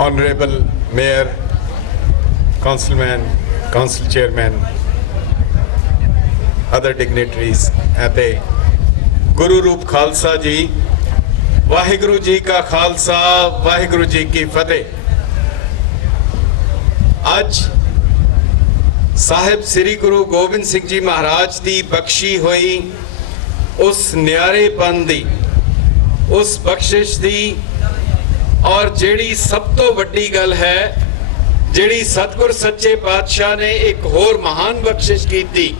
Honorable Mayor, Councilman, Council Chairman, other dignitaries ਅਤੇ ਗੁਰੂ ਰੂਪ ਖਾਲਸਾ ਜੀ, ਵਾਹਿਗੁਰੂ ਜੀ ਕਾ ਖਾਲਸਾ, ਵਾਹਿਗੁਰੂ ਜੀ ਕੀ ਫਤਿਹ। ਅੱਜ ਸਾਹਿਬ ਸ੍ਰੀ ਗੁਰੂ ਗੋਬਿੰਦ ਸਿੰਘ ਜੀ ਮਹਾਰਾਜ ਦੀ ਬਖਸ਼ੀ ਹੋਈ ਉਸ ਨਿਆਰੇਪਨ ਦੀ, ਉਸ ਬਖਸ਼ਿਸ਼ ਦੀ, ਔਰ ਜਿਹੜੀ ਸਭ ਤੋਂ ਵੱਡੀ ਗੱਲ ਹੈ, ਜਿਹੜੀ ਸਤਿਗੁਰ ਸੱਚੇ ਪਾਤਸ਼ਾਹ ਨੇ ਇੱਕ ਹੋਰ ਮਹਾਨ ਬਖਸ਼ਿਸ਼ ਕੀਤੀ,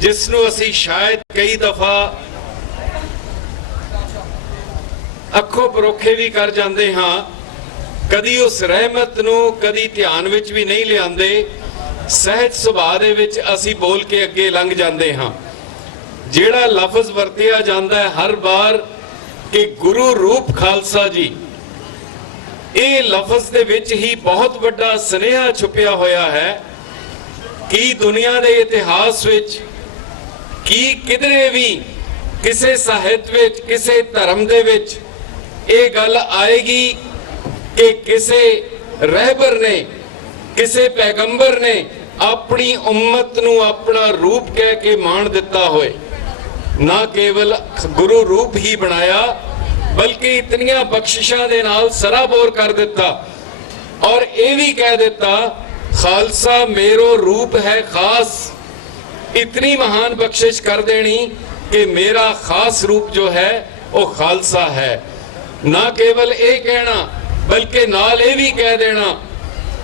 ਜਿਸ ਨੂੰ ਅਸੀਂ ਸ਼ਾਇਦ ਕਈ ਦਫਾ ਅੱਖੋਂ ਪਰੋਖੇ ਵੀ ਕਰ ਜਾਂਦੇ ਹਾਂ, ਕਦੀ ਉਸ ਰਹਿਮਤ ਨੂੰ ਕਦੀ ਧਿਆਨ ਵਿੱਚ ਵੀ ਨਹੀਂ ਲਿਆਂਦੇ, ਸਹਿਜ ਸੁਭਾਅ ਦੇ ਵਿੱਚ ਅਸੀਂ ਬੋਲ ਕੇ ਅੱਗੇ ਲੰਘ ਜਾਂਦੇ ਹਾਂ। ਜਿਹੜਾ ਲਫ਼ਜ਼ ਵਰਤਿਆ ਜਾਂਦਾ ਹੈ ਹਰ ਵਾਰ ਕਿ ਗੁਰੂ ਰੂਪ ਖਾਲਸਾ ਜੀ, ਇਹ ਲਫ਼ਜ਼ ਦੇ ਵਿੱਚ ਹੀ ਬਹੁਤ ਵੱਡਾ ਸੁਨੇਹਾ ਛੁਪਿਆ ਹੋਇਆ ਹੈ ਕਿ ਦੁਨੀਆ ਦੇ ਇਤਿਹਾਸ ਵਿੱਚ ਕੀ ਕਿਧਰੇ ਵੀ ਕਿਸੇ ਸਾਹਿਤ ਵਿੱਚ, ਕਿਸੇ ਧਰਮ ਦੇ ਵਿੱਚ ਇਹ ਗੱਲ ਆਏਗੀ ਕਿ ਕਿਸੇ ਰਹਿਬਰ ਨੇ, ਕਿਸੇ ਪੈਗੰਬਰ ਨੇ ਆਪਣੀ ਉਮਤ ਨੂੰ ਆਪਣਾ ਰੂਪ ਕਹਿ ਕੇ ਮਾਣ ਦਿੱਤਾ ਹੋਏ। ਨਾ ਕੇਵਲ ਗੁਰੂ ਰੂਪ ਹੀ ਬਣਾਇਆ, ਬਲਕਿ ਇਤਨੀਆਂ ਬਖਸ਼ਿਸ਼ਾਂ ਦੇ ਨਾਲ ਸਰਾਬੋਰ ਕਰ ਦਿੱਤਾ ਔਰ ਇਹ ਵੀ ਕਹਿ ਦਿੱਤਾ, ਖਾਲਸਾ ਮੇਰੋ ਰੂਪ ਹੈ ਖਾਸ। इतनी महान बख्शिश कर देनी कि मेरा खास रूप जो है वो खालसा है। ना केवल ये कहना बल्कि नाल ये भी कह देना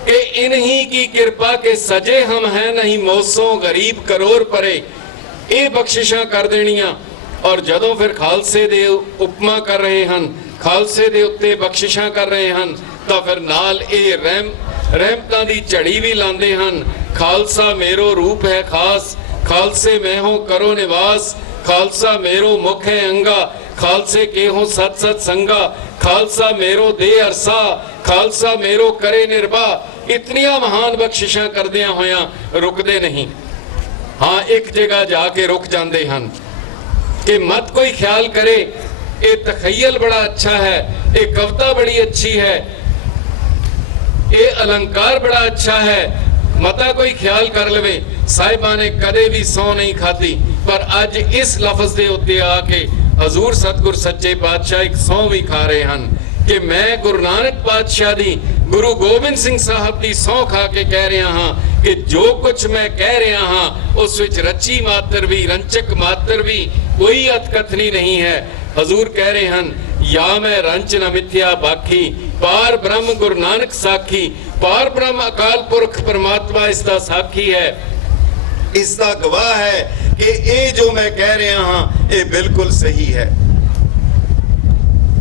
कि इन्हीं की कृपा के सजे हम हैं, नहीं मौसों गरीब करोड़ परे। ये बख्शिशां कर देनियां। और जदों फिर खालसे दे उपमा कर रहे हैं, खालसे दे उत्ते बख्शिशां कर रहे हैं, तो फिर नाल ये रहमतां दी झड़ी भी लांदे हैं। खालसा मेरो रूप है खास, खालसे मैं हो करो निवास, खालसा मेरो मुख है अंगा, खालसे के हो सत सत संगा, खालसा मेरो दे अरसा, खालसा मेरो करे निर्वाह। इतनियां महान बख्शिशां करदियां होया रुकदे नहीं। हाँ, एक जगह जाके रुक जाते हैं कि मत कोई ख्याल करे, ये तखय्यल बड़ा अच्छा है, ये कविता बड़ी अच्छी है, ये अलंकार बड़ा अच्छा है, मता कोई ख्याल कर लवे। साहिबा ने कदे भी सौ नहीं खाती, पर अज इस लफ्ज के उत्ते आके हजूर सतगुर सच्चे पातशाह एक सौ भी खा रहे हैं कि मैं गुरु नानक पातशाह दी, गुरु गोबिंद सिंह साहब की सौ खा के कह रहा हाँ कि जो कुछ मैं कह रहा हाँ उस विच रची मात्र भी, रंचक मात्र भी कोई अतकथनी नहीं है। हजूर कह रहे हैं, या मैं रंच न मिथ्या बाखी, पार ब्रह्म गुरु नानक साखी, पार ब्रह्म अकाल पुरख परमात्मा इसका साखी है, इसका गवाह है कि ये जो मैं कह रहा हाँ ये बिल्कुल सही है।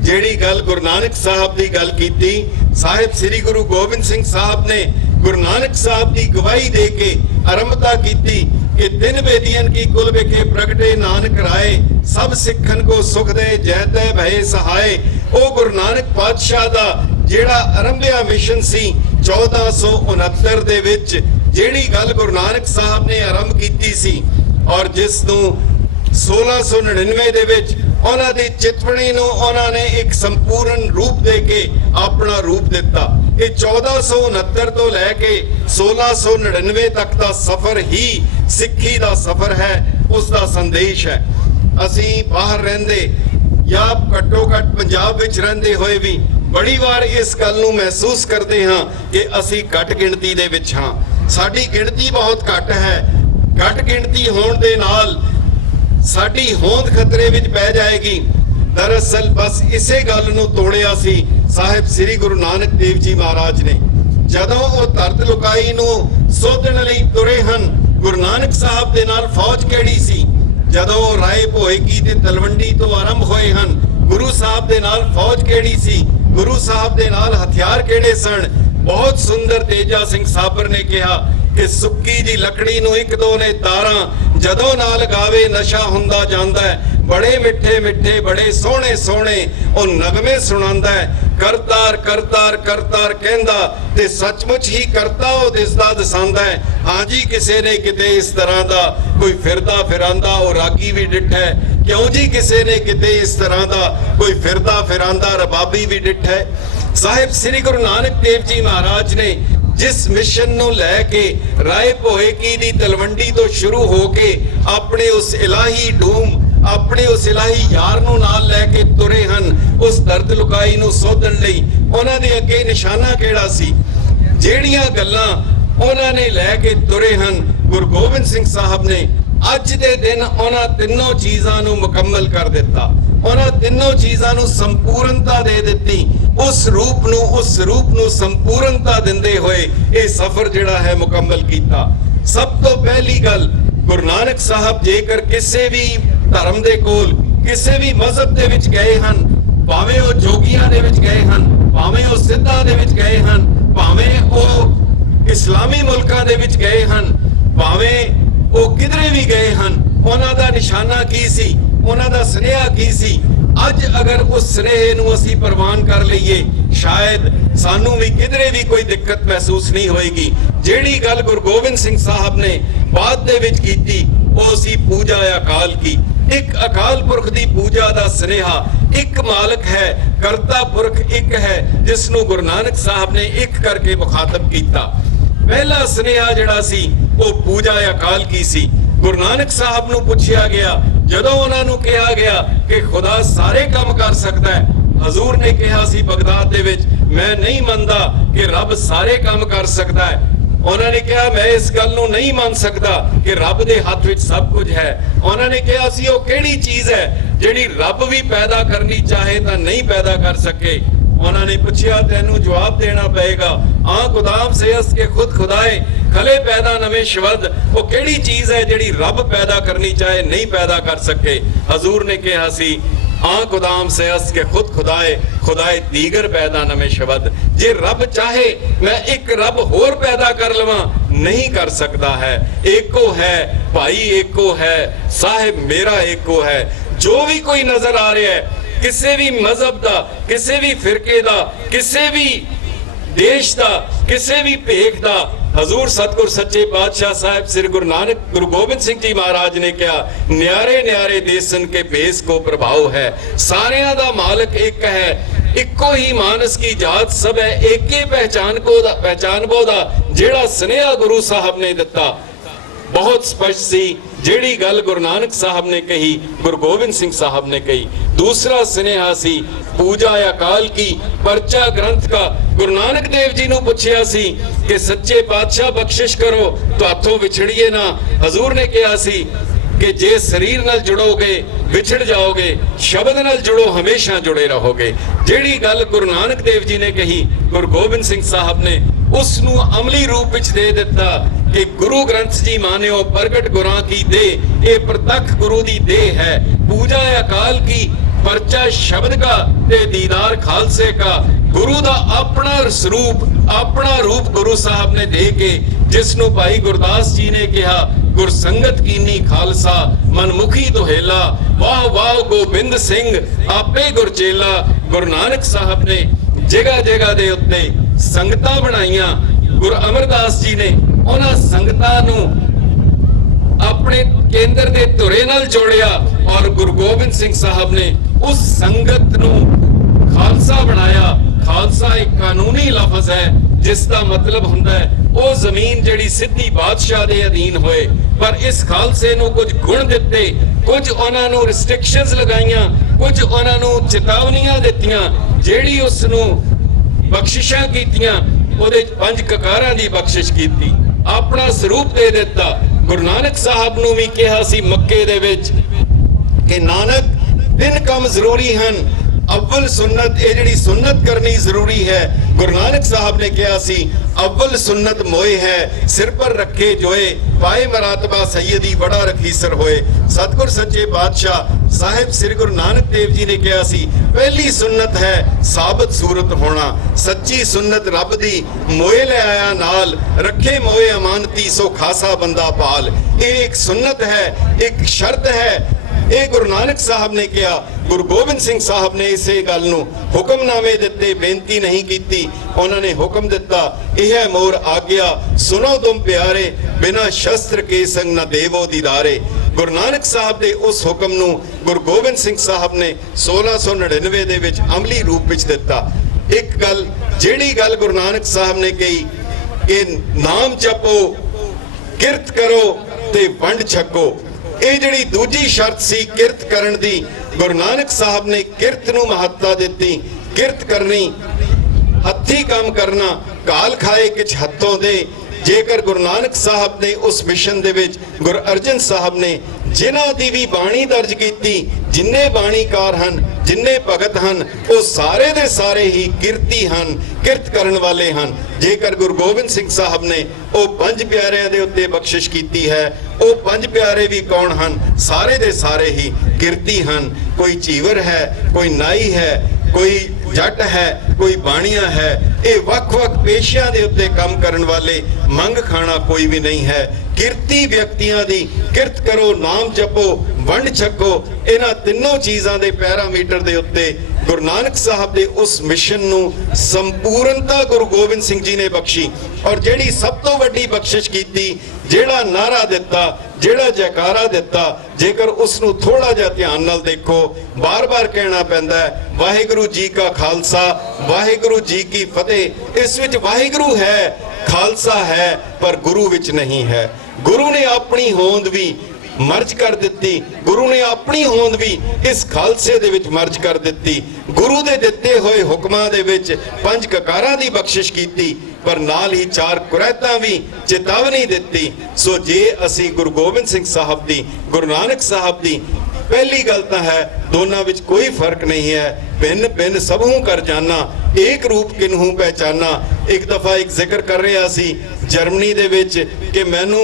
जेड़ी गल गुरु नानक साहब की गल की, साहिब श्री गुरु गोबिंद सिंह साहब ने गुरु नानक साहब की गवाही दे के आरंभता की कि दिन बेदियन की कुल विखे प्रगटे नानक राय, सब सिखन को सुख दे जयते भय सहाय। ओ गुरु नानक पातशाह दा जेड़ा आरंभिया मिशन सी 1469 दे विच, जेड़ी गल गुरु नानक साहब ने आरंभ की सी और जिस नूं 1699 दे विच उन्हां दी चितवणी नूं उन्हां ने एक संपूर्ण रूप दे के अपना रूप दिता। ये 1469 तो लैके 1699 तक का सफर ही सिक्खी का सफर है, उसका संदेश है। असी बाहर रहंदे या घट्टो घट पंजाब विच रहंदे होए भी बड़ी बार इस गल नूं महसूस करते हाँ कि असी घट गिणती दे विच हाँ। साडी गिणती बहुत घट है, घट गिणती होण दे नाल साडी होंद खतरे विच पै जाएगी। दरअसल बस इसे गल नूं तोड़िया सी साहिब श्री गुरु नानक देव जी महाराज ने, जदों वो धरत लुकाई नूं सोधण लई तुरे हन। गुरु नानक साहब दे नाल फौज किहड़ी सी, जदों राय भोएगी ते तलवंडी तो आरंभ होए हन। गुरु साहब दे नाल फौज किहड़ी सी, गुरु साहब दे नाल हथियार किहड़े सन। बहुत सुंदर तेजा सिंह साबर ने कहा कि सुक्की जी लकड़ी नूं एक दो ने तारां, जदों नाल गावे नशा हुंदा जांदा है। बड़े मिठे मिठे बड़े सोहणे सोहणे ओ नगमे सुणांदा है। करतार करतार करतार कहंदा ते सचमुच ही करता ओ दिसदा दसांदा है। हाँ जी, किसी ने किते इस तरह दा कोई फिरदा फिरांदा ओ रागी भी डिठा है। क्यों जी, किसी ने किते इस तरह दा कोई फिरदा फिरांदा रबाबी भी डिठा है। ਸਾਹਿਬ ਸ੍ਰੀ ਗੁਰੂ ਨਾਨਕ ਦੇਵ ਜੀ ਮਹਾਰਾਜ ਨੇ ਜਿਸ ਮਿਸ਼ਨ ਨੂੰ ਲੈ ਕੇ ਰਾਏ ਭੋਏ ਕੀ ਦੀ ਤਲਵੰਡੀ ਤੋਂ ਸ਼ੁਰੂ ਹੋ ਕੇ ਆਪਣੇ ਉਸ ਇਲਾਹੀ ਡੂਮ ਆਪਣੇ ਉਸ ਇਲਾਹੀ ਯਾਰ ਨੂੰ ਨਾਲ ਲੈ ਕੇ ਤੁਰੇ ਹਨ, ਉਸ ਦਰਦ ਲੁਕਾਈ ਨੂੰ ਸੋਧਣ ਲਈ ਉਹਨਾਂ ਦੇ ਅੱਗੇ ਨਿਸ਼ਾਨਾ ਕਿਹੜਾ ਸੀ? ਜਿਹੜੀਆਂ ਗੱਲਾਂ ਉਹਨਾਂ ਨੇ ਲੈ ਕੇ ਤੁਰੇ ਹਨ, ਗੁਰੂ ਗੋਬਿੰਦ ਸਿੰਘ ਸਾਹਿਬ ਨੇ ਅੱਜ ਦੇ ਦਿਨ ਉਹਨਾਂ ਤਿੰਨੋਂ ਚੀਜ਼ਾਂ ਨੂੰ ਮੁਕੰਮਲ ਕਰ ਦਿੱਤਾ। ਉਹਨਾਂ ਤਿੰਨੋਂ ਚੀਜ਼ਾਂ ਨੂੰ ਸੰਪੂਰਨਤਾ ਦੇ ਦਿੱਤੀ। ਉਸ ਰੂਪ ਨੂੰ ਸੰਪੂਰਨਤਾ ਦਿੰਦੇ ਹੋਏ ਇਹ ਸਫ਼ਰ ਜਿਹੜਾ ਹੈ ਮੁਕੰਮਲ ਕੀਤਾ। ਸਭ ਤੋਂ ਪਹਿਲੀ ਗੱਲ, ਗੁਰੂ ਨਾਨਕ ਸਾਹਿਬ ਜੇਕਰ ਕਿਸੇ ਵੀ ਧਰਮ ਦੇ ਕੋਲ ਕਿਸੇ ਵੀ ਮਜ਼ਹਬ ਦੇ ਵਿੱਚ ਗਏ ਹਨ, ਭਾਵੇਂ ਉਹ ਜੋਗੀਆਂ ਦੇ ਵਿੱਚ ਗਏ ਹਨ, ਭਾਵੇਂ ਉਹ ਸਿੱਧਾਂ ਦੇ ਵਿੱਚ ਗਏ ਹਨ, ਭਾਵੇਂ ਉਹ ਇਸਲਾਮੀ ਮੁਲਕਾਂ ਦੇ ਵਿੱਚ ਗਏ ਹਨ, ਭਾਵੇਂ ਉਹ ਕਿਧਰੇ ਵੀ ਗਏ ਹਨ, ਉਹਨਾਂ ਦਾ ਨਿਸ਼ਾਨਾ ਕੀ ਸੀ? ਉਹਨਾਂ ਦਾ ਸੁਨੇਹਾ ਕੀ ਸੀ? ਅੱਜ ਅਗਰ ਉਸ ਸੁਨੇਹੇ ਨੂੰ ਅਸੀਂ ਪ੍ਰਵਾਨ ਕਰ ਲਈਏ, ਸ਼ਾਇਦ ਸਾਨੂੰ ਵੀ ਕਿਧਰੇ ਵੀ ਕੋਈ ਦਿੱਕਤ ਮਹਿਸੂਸ ਨਹੀਂ ਹੋਏਗੀ। ਜਿਹੜੀ ਗੱਲ ਗੁਰੂ ਗੋਬਿੰਦ ਸਿੰਘ ਸਾਹਿਬ ਨੇ ਬਾਅਦ ਦੇ ਵਿੱਚ ਕੀਤੀ ਉਹ ਸੀ ਪੂਜਾ ਅਕਾਲ ਕੀ। ਇੱਕ ਅਕਾਲ ਪੁਰਖ ਦੀ ਪੂਜਾ ਦਾ ਸੁਨੇਹਾ, ਇੱਕ ਮਾਲਕ ਹੈ, ਕਰਤਾ ਪੁਰਖ ਇੱਕ ਹੈ, ਜਿਸ ਨੂੰ ਗੁਰੂ ਨਾਨਕ ਸਾਹਿਬ ਨੇ ਇੱਕ ਕਰਕੇ ਮੁਖਾਤਬ ਕੀਤਾ। ਪਹਿਲਾ ਸੁਨੇਹਾ ਜਿਹੜਾ ਸੀ ਉਹ ਪੂਜਾ ਅਕਾਲ ਕੀ ਸੀ। ਗੁਰੂ ਨਾਨਕ ਸਾਹਿਬ ਨੂੰ ਪੁੱਛਿਆ ਗਿਆ, ਜਦੋਂ ਉਹਨਾਂ ਨੂੰ ਕਿਹਾ ਗਿਆ ਕਿ ਖੁਦਾ ਸਾਰੇ ਕੰਮ ਕਰ ਸਕਦਾ ਹੈ, ਹਜ਼ੂਰ ਨੇ ਕਿਹਾ ਸੀ ਬਗਦਾਦ ਦੇ ਵਿੱਚ, ਮੈਂ ਨਹੀਂ ਮੰਨਦਾ ਕਿ ਰੱਬ ਸਾਰੇ ਕੰਮ ਕਰ ਸਕਦਾ ਹੈ। ਉਹਨਾਂ ਨੇ ਕਿਹਾ, ਮੈਂ ਇਸ ਗੱਲ ਨੂੰ ਨਹੀਂ ਮੰਨ ਸਕਦਾ ਕਿ ਰੱਬ ਦੇ ਹੱਥ ਵਿੱਚ ਸਭ ਕੁਝ ਹੈ। ਉਹਨਾਂ ਨੇ ਕਿਹਾ ਸੀ, ਉਹ ਕਿਹੜੀ ਚੀਜ਼ ਹੈ ਜਿਹੜੀ ਰੱਬ ਵੀ ਪੈਦਾ ਕਰਨੀ ਚਾਹੇ ਤਾਂ ਨਹੀਂ ਪੈਦਾ ਕਰ ਸਕੇ? ਉਹਨਾਂ ਨੇ ਪੁੱਛਿਆ, ਤੈਨੂੰ ਜਵਾਬ ਦੇਣਾ ਪਏਗਾ। ਆ ਗੁਦਾਮ ਸੇਸ ਕੇ ਖੁਦ ਖੁਦਾਏ ਖਲੇ ਪੈਦਾ ਨਵੇਂ ਸ਼ਬਦ। ਉਹ ਕਿਹੜੀ ਚੀਜ਼ ਹੈ ਜਿਹੜੀ ਰੱਬ ਪੈਦਾ ਕਰਨੀ ਚਾਹੇ ਨਹੀਂ ਪੈਦਾ ਕਰ ਸਕੇ? ਹਜ਼ੂਰ ਨੇ ਕਿਹਾ ਸੀ, ਆ ਗੁਦਾਮ ਸੇਸ ਕੇ ਖੁਦ ਖੁਦਾਏ ਖੁਦਾਏ ਦੀਗਰ ਪੈਦਾ ਨਵੇਂ ਸ਼ਬਦ। ਜੇ ਰੱਬ ਚਾਹੇ ਮੈਂ ਇੱਕ ਰੱਬ ਹੋਰ ਪੈਦਾ ਕਰ ਲਵਾਂ, ਨਹੀਂ ਕਰ ਸਕਦਾ ਹੈ। ਏਕੋ ਹੈ ਭਾਈ, ਏਕੋ ਹੈ ਸਾਹਿਬ ਮੇਰਾ, ਏਕੋ ਹੈ। ਜੋ ਵੀ ਕੋਈ ਨਜ਼ਰ ਆ ਰਿਹਾ ਹੈ, ਕਿਸੇ ਵੀ ਮਜ਼ਹਬ ਦਾ, ਕਿਸੇ ਵੀ ਫਿਰਕੇ ਦਾ, ਕਿਸੇ ਵੀ ਦੇਸ਼ ਦਾ, ਕਿਸੇ ਵੀ ਭੇਖ ਦਾ, ਹਜ਼ੂਰ ਸਤਿਗੁਰ ਸੱਚੇ ਪਾਤਸ਼ਾਹ ਸਾਹਿਬ ਸ੍ਰੀ ਗੁਰੂ ਨਾਨਕ ਗੁਰੂ ਗੋਬਿੰਦ ਸਿੰਘ ਜੀ ਮਹਾਰਾਜ ਨੇ ਕਿਹਾ, ਨਿਆਰੇ ਨਿਆਰੇ ਦੇਸਨ ਕੇ ਭੇਸ ਕੋ ਪ੍ਰਭਾਵ ਹੈ। ਸਾਰਿਆਂ ਦਾ ਮਾਲਕ ਇੱਕ ਹੈ, ਇੱਕੋ ਹੀ ਮਾਨਸ ਕੀ ਜਾਤ ਸਭ ਹੈ, ਏਕੇ ਪਹਿਚਾਨ ਬੋ ਦਾ ਜਿਹੜਾ ਸੁਨੇਹਾ ਗੁਰੂ ਸਾਹਿਬ ਨੇ ਦਿੱਤਾ ਬਹੁਤ ਸਪਸ਼ਟ ਸੀ। ਜਿਹੜੀ ਗੱਲ ਗੁਰੂ ਨਾਨਕ ਸਾਹਿਬ ਨੇ ਕਹੀ, ਗੁਰੂ ਗੋਬਿੰਦ ਸਿੰਘ ਸਾਹਿਬ ਨੇ ਕਹੀ। दूसरा स्नेहा सी पूजा अकाल की परचा ग्रंथ का। गुरु नानक देव जी नूं पुछिया सी कि सच्चे पातशाह बख्शिश करो तो हाथों विछड़िए ना। हजूर ने कहा सी कि जे शरीर नाल जुड़ोगे विछड़ जाओगे, शब्द नाल जुड़ो हमेशा जुड़े रहोगे। जेड़ी गल गुरु नानक देव जी ने कही, गुरु गोबिंद सिंह साहब ने उसनूं अमली रूप विच दे दिता कि गुरु ग्रंथ जी मानियो प्रगट गुरां की दे, ये प्रतख गुरु दी दे है। पूजा अकाल की परचा शब्द का ते दीदार खालसे का। गुरु दा अपना स्वरूप अपना रूप गुरु साहब ने दे के, जिसनूं भाई गुरदास जी ने कहा गुर संगत कीनी खालसा मनमुखी दुहेला, वाह वाह गोबिंद सिंह आपे गुरचेला। गुरु नानक साहब ने जगह जगह दे उत्ते संगतां बनाईयां। गुरु अमरदास जी ने उन्हां संगतां नूं अपने केंद्र दे धुरे नाल जोड़िया और गुरु गोबिंद सिंह साहब ने उस संगत नूं खालसा बनाया। खालसा एक कानूनी लफ्ज है जिसका मतलब हुंदा है वो जमीन जिहड़ी सिद्धी बादशाह दे अधीन होए। पर इस खालसे नूं कुछ गुण दिते, कुछ उन्हां नूं रिस्ट्रिक्शंस लगाईयां, कुछ उन्हां नूं चेतावनियां दित्तियां। जिहड़ी उस नूं बख्शिशां कीतियां, ओदे पंज ककारां दी बख्शिश कीती, अपना स्वरूप दे दिता। गुरु नानक साहब नूं भी कहा सी मक्के दे विच कि नानक दिन काम जरूरी हैं, अव्वल सुन्नत ये जिहड़ी सुन्नत करनी जरूरी है। गुरु नानक साहब ने कहा सी अव्वल सुन्नत मोए है, सिर पर रखे जोए, पाए मरातबा सैयदी बड़ा रखीसर होए। सतगुर सच्चे बादशाह साहिब श्री गुरु नानक देव जी ने कहा सी पहली सुन्नत है साबित सूरत होना। सच्ची सुन्नत रब दी मोए ले आया नाल, रखे मोए अमानती सो खासा बंदा पाल। ये एक सुन्नत है, एक शर्त है। ਇਹ ਗੁਰੂ ਨਾਨਕ ਸਾਹਿਬ ਨੇ ਕਿਹਾ। ਗੁਰੂ ਗੋਬਿੰਦ ਸਿੰਘ ਸਾਹਿਬ ਨੇ ਇਸੇ ਗੱਲ ਨੂੰ ਹੁਕਮਨਾਮੇ ਦਿੱਤੇ, ਬੇਨਤੀ ਨਹੀਂ ਕੀਤੀ। ਉਹਨਾਂ ਨੇ ਹੁਕਮ ਦਿੱਤਾ, ਇਹ ਹੈ ਮੋਰ ਆਗਿਆ ਸੁਨੋ ਤੁਮ ਪਿਆਰੇ, ਬਿਨਾ ਸ਼ਸਤਰ ਕੇ ਸੰਗ ਨਾ ਦੇਵੋ ਦੀਦਾਰੇ। ਗੁਰੂ ਨਾਨਕ ਸਾਹਿਬ ਦੇ ਉਸ ਹੁਕਮ ਨੂੰ ਗੁਰੂ ਗੋਬਿੰਦ ਸਿੰਘ ਸਾਹਿਬ ਨੇ 1699 ਦੇ ਵਿੱਚ ਅਮਲੀ ਰੂਪ ਵਿੱਚ ਦਿੱਤਾ। एक गल ਜਿਹੜੀ ਗੱਲ गुरु नानक साहब ने कही कि नाम जपो किरत करो ते वंड छको, ਇਹ ਜਿਹੜੀ ਦੂਜੀ ਸ਼ਰਤ ਸੀ ਕਿਰਤ ਕਰਨ ਦੀ, गुरु नानक साहब ने किरत ਨੂੰ ਮਹੱਤਤਾ ਦਿੱਤੀ। किरत करनी, हत्थी काम करना, काल खाए किछ हत्थों दे। जेकर गुरु नानक साहब ने उस मिशन दे विच गुरु अर्जन साहब ने जिन्हां दी भी बाणी दर्ज कीती, जिन्ने बाणीकार हन, जिन्ने भगत हन, वो सारे दे सारे ही किरती हन, किरत करन वाले हन। जेकर गुरु गोबिंद सिंह साहब ने वो पंज प्यारिਆਂ ਦੇ ਉੱਤੇ ਬਖਸ਼ਿਸ਼ ਕੀਤੀ है, वो पंज प्यारे भी कौन हन? सारे दे सारे ही किरती हन। कोई चीवर है, कोई नाई है, कोई जट है, कोई बाणिया है। ये वख-वख पेशियां दे उत्ते काम करन वाले, मंग खाना कोई भी नहीं है। किरती व्यक्तियां दी किरत करो, नाम जपो, वंड छको, इन्हां तिन्नों चीज़ां दे पैरामीटर दे उत्ते गुरु नानक साहब दे उस मिशन नूं संपूर्णता गुरु गोबिंद सिंह जी ने बख्शी। और जिहड़ी सब तो वड्डी बख्शिश कीती, जिहड़ा नारा दिता, जिहड़ा जयकारा दिता, जेकर उसनूं थोड़ा जिहा ध्यान नाल देखो, बार बार कहना पैंदा है वाहिगुरू जी का खालसा, वाहिगुरू जी की फतेह। इस विच वाहिगुरू है, खालसा है, पर गुरु विच नहीं है। गुरु ने अपनी होंद भी मर्ज कर दिती, गुरु ने अपनी होंद भी इस खालसे दे विच मर्ज कर दिती। गुरु दे दिते होए हुक्मां दे विच पंज ककारां दी बख्शिश कीती, पर नाल ही चार कुरैतां भी चेतावनी दिती। सो जे असी गुरु गोबिंद सिंह साहब दी, गुरु नानक साहब दी, पहली गल तां है दोनां विच कोई फर्क नहीं है। भिन्न भिन्न सबहूं कर जाना, एक रूप किन्हू पहचाना। एक दफा एक जिक्र कर रहा सी जर्मनी दे विच कि मैनू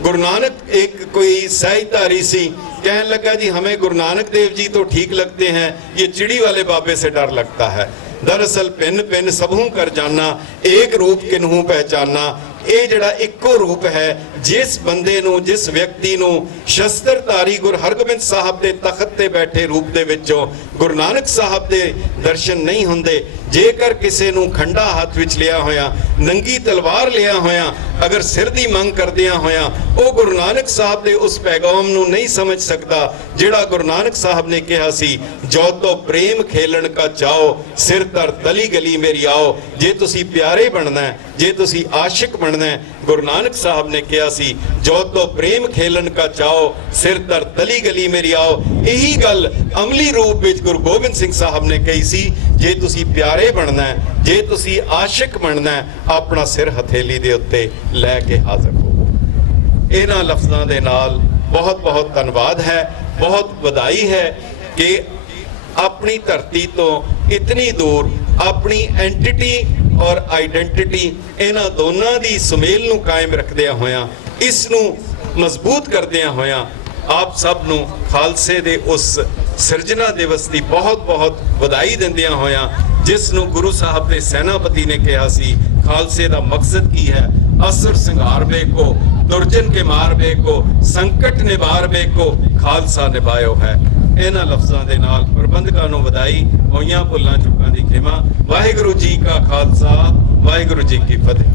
गुरु नानक, एक कोई सहजधारी सी, कहने लगा जी हमें गुरु नानक देव जी तो ठीक लगते हैं, ये चिड़ी वाले बाबे से डर लगता है। दरअसल भिन्न भिन्न सबहूं कर जाना, एक रूप किन्हू पहचाना। ਇਹ ਜਿਹੜਾ ਇੱਕੋ ਰੂਪ ਹੈ, ਜਿਸ ਬੰਦੇ ਨੂੰ, ਜਿਸ ਵਿਅਕਤੀ ਨੂੰ ਸ਼ਸਤਰਧਾਰੀ ਗੁਰੂ ਹਰਗੋਬਿੰਦ ਸਾਹਿਬ ਦੇ ਤਖਤ ਤੇ ਬੈਠੇ ਰੂਪ ਦੇ ਵਿੱਚੋਂ ਗੁਰੂ ਨਾਨਕ ਸਾਹਿਬ ਦੇ ਦਰਸ਼ਨ ਨਹੀਂ ਹੁੰਦੇ। ਜੇਕਰ ਕਿਸੇ ਨੂੰ ਖੰਡਾ ਹੱਥ ਵਿੱਚ ਲਿਆ ਹੋਇਆ, ਨੰਗੀ ਤਲਵਾਰ ਲਿਆ ਹੋਇਆ, ਅਗਰ ਸਿਰ ਦੀ ਮੰਗ ਕਰਦਿਆਂ ਹੋਇਆ, ਉਹ ਗੁਰੂ ਨਾਨਕ ਸਾਹਿਬ ਦੇ ਉਸ ਪੈਗਾਮ ਨੂੰ ਨਹੀਂ ਸਮਝ ਸਕਦਾ ਜਿਹੜਾ ਗੁਰੂ ਨਾਨਕ ਸਾਹਿਬ ਨੇ ਕਿਹਾ ਸੀ, ਜੋ ਤੋ ਪ੍ਰੇਮ ਖੇਲਣ ਕਾ ਚਾਓ, ਸਿਰ ਧਰ ਤਲੀ ਗਲੀ ਮੇਰੀ ਆਓ। ਜੇ ਤੁਸੀਂ ਪਿਆਰੇ ਬਣਨਾ ਹੈ, ਜੇ ਤੁਸੀਂ ਆਸ਼ਿਕ ਬਣਨਾ ਹੈ, ਗੁਰੂ ਨਾਨਕ ਸਾਹਿਬ ਨੇ ਕਿਹਾ ਸੀ ਜੋ ਤੋ ਪ੍ਰੇਮ ਖੇਲਣ ਕਾ ਚਾਓ, ਸਿਰ ਧਰ ਤਲੀ ਗਲੀ ਮੇਰੀ ਆਓ। ਇਹੀ ਗੱਲ ਅਮਲੀ ਰੂਪ ਵਿੱਚ ਗੁਰੂ ਗੋਬਿੰਦ ਸਿੰਘ ਸਾਹਿਬ ਨੇ ਕਹੀ ਸੀ, ਜੇ ਤੁਸੀਂ ਪਿਆਰੇ ਬਣਨਾ ਹੈ, ਜੇ ਤੁਸੀਂ ਆਸ਼ਿਕ ਬਣਨਾ ਹੈ, ਆਪਣਾ ਸਿਰ ਹਥੇਲੀ ਦੇ ਉੱਤੇ ਲੈ ਕੇ ਹਾਜ਼ਰ ਹੋ। ਇਹਨਾਂ ਲਫ਼ਜ਼ਾਂ ਦੇ ਨਾਲ ਬਹੁਤ ਬਹੁਤ ਧੰਨਵਾਦ ਹੈ, ਬਹੁਤ ਵਧਾਈ ਹੈ ਕਿ अपनी धरती तो इतनी दूर अपनी एंटिटी और आइडेंटिटी इन्हां दोनों की सुमेल नूं कायम रखदियां होया, इस नूं मजबूत करदियां होया, आप सब नूं खालसे दे उस सिरजना दिवस की बहुत बहुत ਵਧਾਈ दिंदियां होया, जिस नूं गुरु साहब दे सेनापति ने कहा सी खालसे दा मकसद की है, असुर संघार बेको, दुर्जन के मार बेको, संकट निवार बेको, खालसा निभायो है। ਇਹਨਾਂ ਲਫ਼ਜ਼ਾਂ ਦੇ ਨਾਲ ਪ੍ਰਬੰਧਕਾਂ ਨੂੰ ਵਧਾਈ, ਹੋਈਆਂ ਭੁੱਲਾਂ ਚੁੱਕਾਂ ਦੀ ਖਿਮਾ। ਵਾਹਿਗੁਰੂ ਜੀ ਕਾ ਖਾਲਸਾ, ਵਾਹਿਗੁਰੂ ਜੀ ਕੀ ਫਤਿਹ।